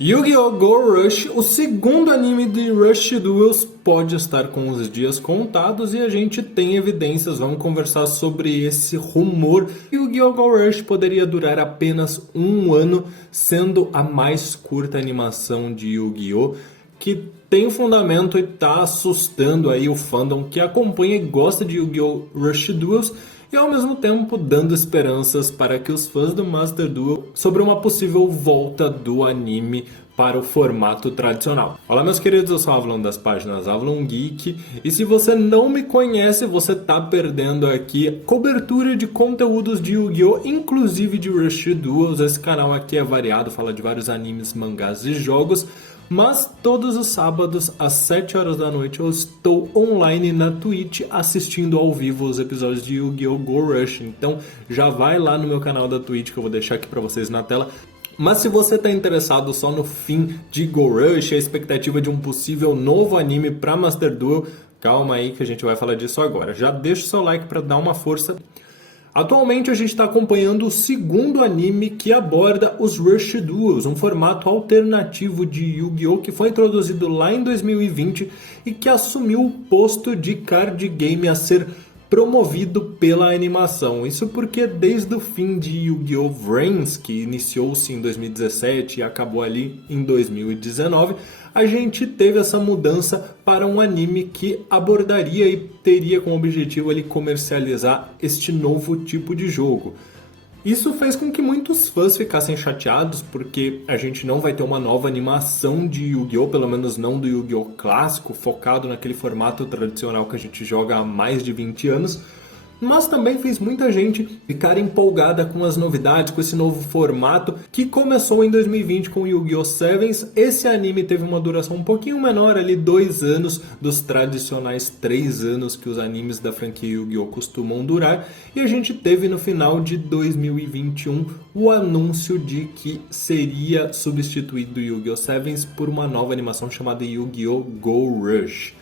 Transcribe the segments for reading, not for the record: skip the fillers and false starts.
Yu-Gi-Oh! Go Rush, o segundo anime de Rush Duels, pode estar com os dias contados e a gente tem evidências. Vamos conversar sobre esse rumor. Yu-Gi-Oh! Go Rush poderia durar apenas um ano, sendo a mais curta animação de Yu-Gi-Oh! Que tem fundamento e está assustando aí o fandom que acompanha e gosta de Yu-Gi-Oh! Rush Duels, e ao mesmo tempo dando esperanças para que os fãs do Master Duel sobre uma possível volta do anime para o formato tradicional. Olá meus queridos, eu sou o Avalon das páginas Avalon Geek, e se você não me conhece, você está perdendo aqui cobertura de conteúdos de Yu-Gi-Oh!, inclusive de Rush Duels. Esse canal aqui é variado, fala de vários animes, mangás e jogos, mas todos os sábados às 7 horas da noite eu estou online na Twitch assistindo ao vivo os episódios de Yu-Gi-Oh! Go Rush. Então já vai lá no meu canal da Twitch que eu vou deixar aqui pra vocês na tela. Mas se você está interessado só no fim de Go Rush, a expectativa de um possível novo anime para Master Duel, calma aí que a gente vai falar disso agora. Já deixa o seu like para dar uma força. Atualmente a gente está acompanhando o segundo anime que aborda os Rush Duels, um formato alternativo de Yu-Gi-Oh! Que foi introduzido lá em 2020 e que assumiu o posto de card game a ser promovido pela animação. Isso porque desde o fim de Yu-Gi-Oh! Vrains, que iniciou-se em 2017 e acabou ali em 2019, a gente teve essa mudança para um anime que abordaria e teria como objetivo ali comercializar este novo tipo de jogo. Isso fez com que muitos fãs ficassem chateados, porque a gente não vai ter uma nova animação de Yu-Gi-Oh!, pelo menos não do Yu-Gi-Oh! Clássico, focado naquele formato tradicional que a gente joga há mais de 20 anos. Mas também fez muita gente ficar empolgada com as novidades, com esse novo formato que começou em 2020 com Yu-Gi-Oh! Sevens. Esse anime teve uma duração um pouquinho menor, ali 2 anos dos tradicionais 3 anos que os animes da franquia Yu-Gi-Oh! Costumam durar. E a gente teve no final de 2021 o anúncio de que seria substituído Yu-Gi-Oh! Sevens por uma nova animação chamada Yu-Gi-Oh! Go Rush.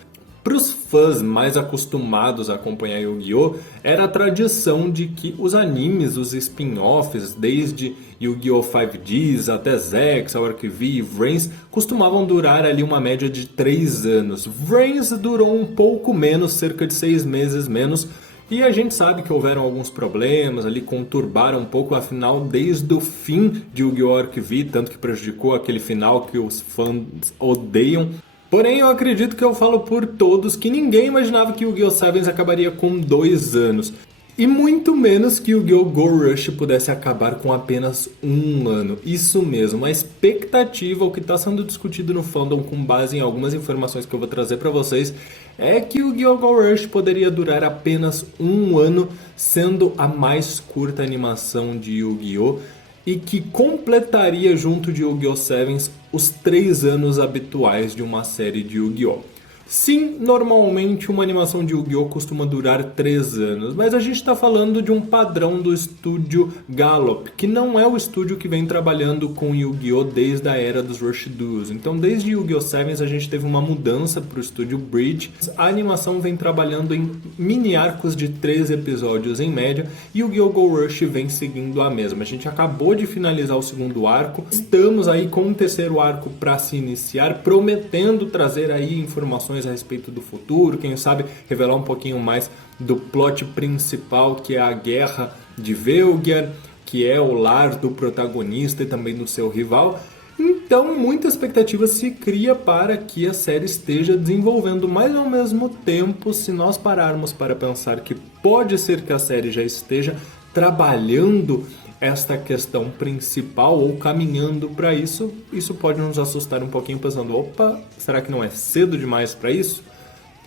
Para os fãs mais acostumados a acompanhar Yu-Gi-Oh! Era a tradição de que os animes, os spin-offs, desde Yu-Gi-Oh! 5Ds até Zex, Arc V e Vrains, costumavam durar ali uma média de 3 anos. Vrains durou um pouco menos, cerca de 6 meses menos, e a gente sabe que houveram alguns problemas ali, conturbaram um pouco, afinal, desde o fim de Yu-Gi-Oh! Arc V, tanto que prejudicou aquele final que os fãs odeiam. Porém, eu acredito que eu falo por todos que ninguém imaginava que Yu-Gi-Oh! Sevens acabaria com 2 anos. E muito menos que Yu-Gi-Oh! Go Rush pudesse acabar com apenas 1 ano. Isso mesmo, a expectativa, o que está sendo discutido no fandom com base em algumas informações que eu vou trazer para vocês, é que Yu-Gi-Oh! Go Rush poderia durar apenas 1 ano, sendo a mais curta animação de Yu-Gi-Oh! E que completaria junto de Yu-Gi-Oh! Sevens os 3 anos habituais de uma série de Yu-Gi-Oh! Sim, normalmente uma animação de Yu-Gi-Oh! Costuma durar 3 anos, mas a gente está falando de um padrão do estúdio Gallop, que não é o estúdio que vem trabalhando com Yu-Gi-Oh! Desde a era dos Rush Duels. Então, desde Yu-Gi-Oh! Sevens a gente teve uma mudança para o estúdio Bridge. A animação vem trabalhando em mini arcos de 3 episódios em média, e Yu-Gi-Oh! Go Rush vem seguindo a mesma. A gente acabou de finalizar o segundo arco, estamos aí com o terceiro arco para se iniciar, prometendo trazer aí informações a respeito do futuro, quem sabe revelar um pouquinho mais do plot principal, que é a guerra de Velgyar, que é o lar do protagonista e também do seu rival. Então muita expectativa se cria para que a série esteja desenvolvendo, mas ao mesmo tempo, se nós pararmos para pensar que pode ser que a série já esteja trabalhando esta questão principal ou caminhando para isso, isso pode nos assustar um pouquinho pensando, opa, será que não é cedo demais para isso?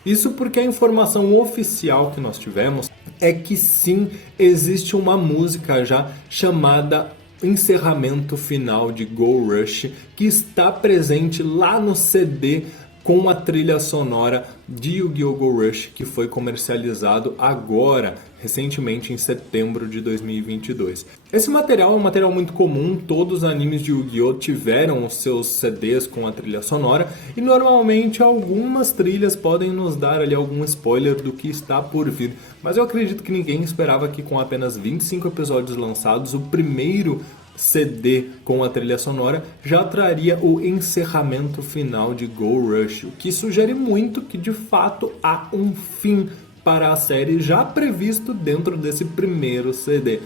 Isso porque a informação oficial que nós tivemos é que sim, existe uma música já chamada Encerramento Final de Go Rush, que está presente lá no CD com a trilha sonora de Yu-Gi-Oh! Go Rush, que foi comercializado agora, recentemente em setembro de 2022. Esse material é um material muito comum, todos os animes de Yu-Gi-Oh! Tiveram os seus CDs com a trilha sonora, e normalmente algumas trilhas podem nos dar ali algum spoiler do que está por vir. Mas eu acredito que ninguém esperava que com apenas 25 episódios lançados, o primeiro CD com a trilha sonora já traria o encerramento final de Go Rush, o que sugere muito que de fato há um fim para a série já previsto dentro desse primeiro CD.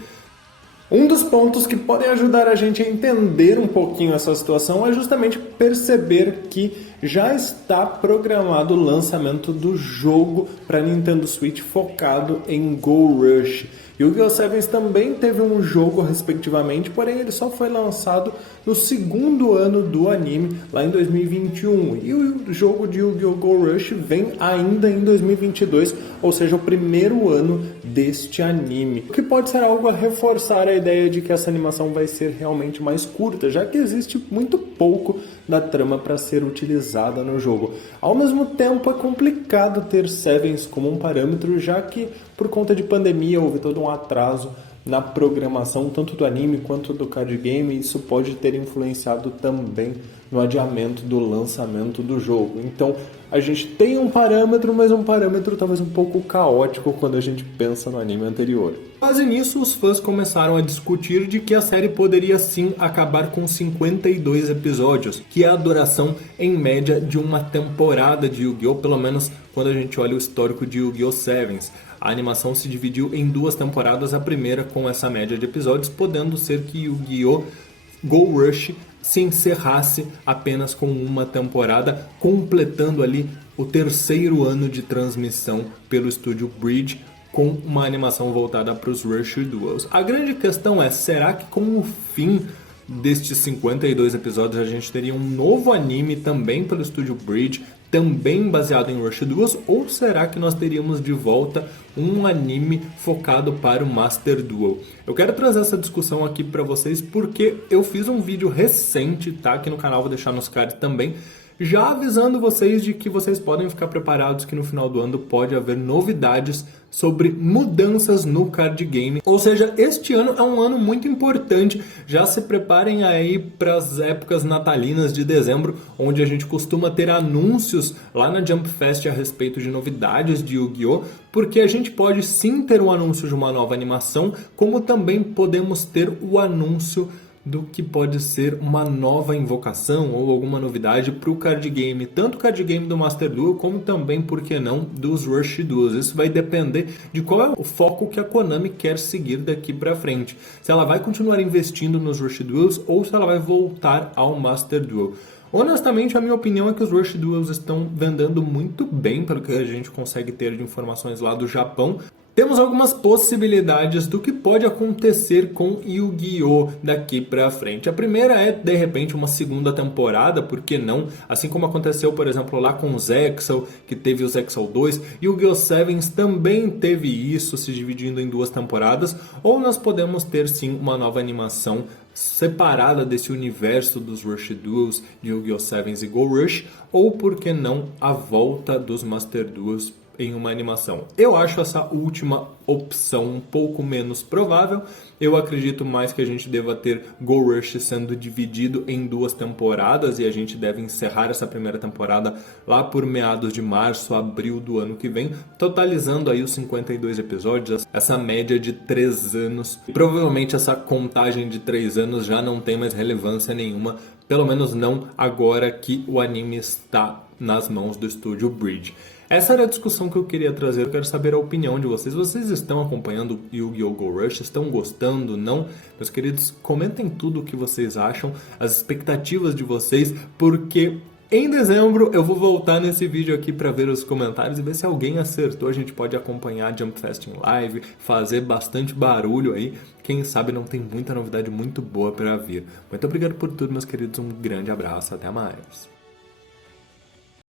Um dos pontos que podem ajudar a gente a entender um pouquinho essa situação é justamente perceber que já está programado o lançamento do jogo para Nintendo Switch focado em Go Rush. Yu-Gi-Oh! Sevens também teve um jogo respectivamente, porém ele só foi lançado no segundo ano do anime, lá em 2021. E o jogo de Yu-Gi-Oh! Go Rush vem ainda em 2022, ou seja, o primeiro ano deste anime. O que pode ser algo a reforçar a ideia de que essa animação vai ser realmente mais curta, já que existe muito pouco da trama para ser utilizada no jogo. Ao mesmo tempo, é complicado ter Sevens como um parâmetro, já que por conta de pandemia houve todo um atraso na programação, tanto do anime quanto do card game, e isso pode ter influenciado também no adiamento do lançamento do jogo. Então, a gente tem um parâmetro, mas um parâmetro talvez um pouco caótico quando a gente pensa no anime anterior. Quase nisso, os fãs começaram a discutir de que a série poderia sim acabar com 52 episódios, que é a duração em média de uma temporada de Yu-Gi-Oh!, pelo menos quando a gente olha o histórico de Yu-Gi-Oh! Sevens. A animação se dividiu em 2 temporadas, a primeira com essa média de episódios, podendo ser que Yu-Gi-Oh! Go Rush se encerrasse apenas com uma temporada, completando ali o 3º ano de transmissão pelo estúdio Bridge, com uma animação voltada para os Rush Duels. A grande questão é, será que com o fim destes 52 episódios a gente teria um novo anime também pelo estúdio Bridge, também baseado em Rush Duels, ou será que nós teríamos de volta um anime focado para o Master Duel? Eu quero trazer essa discussão aqui para vocês porque eu fiz um vídeo recente, tá, aqui no canal, vou deixar nos cards também, já avisando vocês de que vocês podem ficar preparados que no final do ano pode haver novidades sobre mudanças no card game. Ou seja, este ano é um ano muito importante. Já se preparem aí para as épocas natalinas de dezembro, onde a gente costuma ter anúncios lá na Jump Fest a respeito de novidades de Yu-Gi-Oh! Porque a gente pode sim ter um anúncio de uma nova animação, como também podemos ter o anúncio do que pode ser uma nova invocação ou alguma novidade para o card game, tanto o card game do Master Duel como também, por que não, dos Rush Duels. Isso vai depender de qual é o foco que a Konami quer seguir daqui para frente. Se ela vai continuar investindo nos Rush Duels ou se ela vai voltar ao Master Duel. Honestamente, a minha opinião é que os Rush Duels estão vendendo muito bem, pelo que a gente consegue ter de informações lá do Japão. Temos algumas possibilidades do que pode acontecer com Yu-Gi-Oh! Daqui pra frente. A primeira é, de repente, uma segunda temporada, por que não? Assim como aconteceu, por exemplo, lá com o Zexal, que teve o Zexal 2. Yu-Gi-Oh! Sevens também teve isso, se dividindo em 2 temporadas. Ou nós podemos ter, sim, uma nova animação separada desse universo dos Rush Duels, de Yu-Gi-Oh! Sevens e Go Rush. Ou, por que não, a volta dos Master Duels em uma animação. Eu acho essa última opção um pouco menos provável. Eu acredito mais que a gente deva ter Go Rush sendo dividido em 2 temporadas e a gente deve encerrar essa primeira temporada lá por meados de março, abril do ano que vem, totalizando aí os 52 episódios, essa média de 3 anos. E provavelmente essa contagem de 3 anos já não tem mais relevância nenhuma, pelo menos não agora que o anime está nas mãos do estúdio Bridge. Essa era a discussão que eu queria trazer. Eu quero saber a opinião de vocês. Vocês estão acompanhando Yu-Gi-Oh! Go Rush? Estão gostando? Não? Meus queridos, comentem tudo o que vocês acham, as expectativas de vocês, porque em dezembro eu vou voltar nesse vídeo aqui para ver os comentários e ver se alguém acertou. A gente pode acompanhar a Jump Fest em live, fazer bastante barulho aí. Quem sabe não tem muita novidade muito boa para vir. Muito obrigado por tudo, meus queridos. Um grande abraço. Até mais.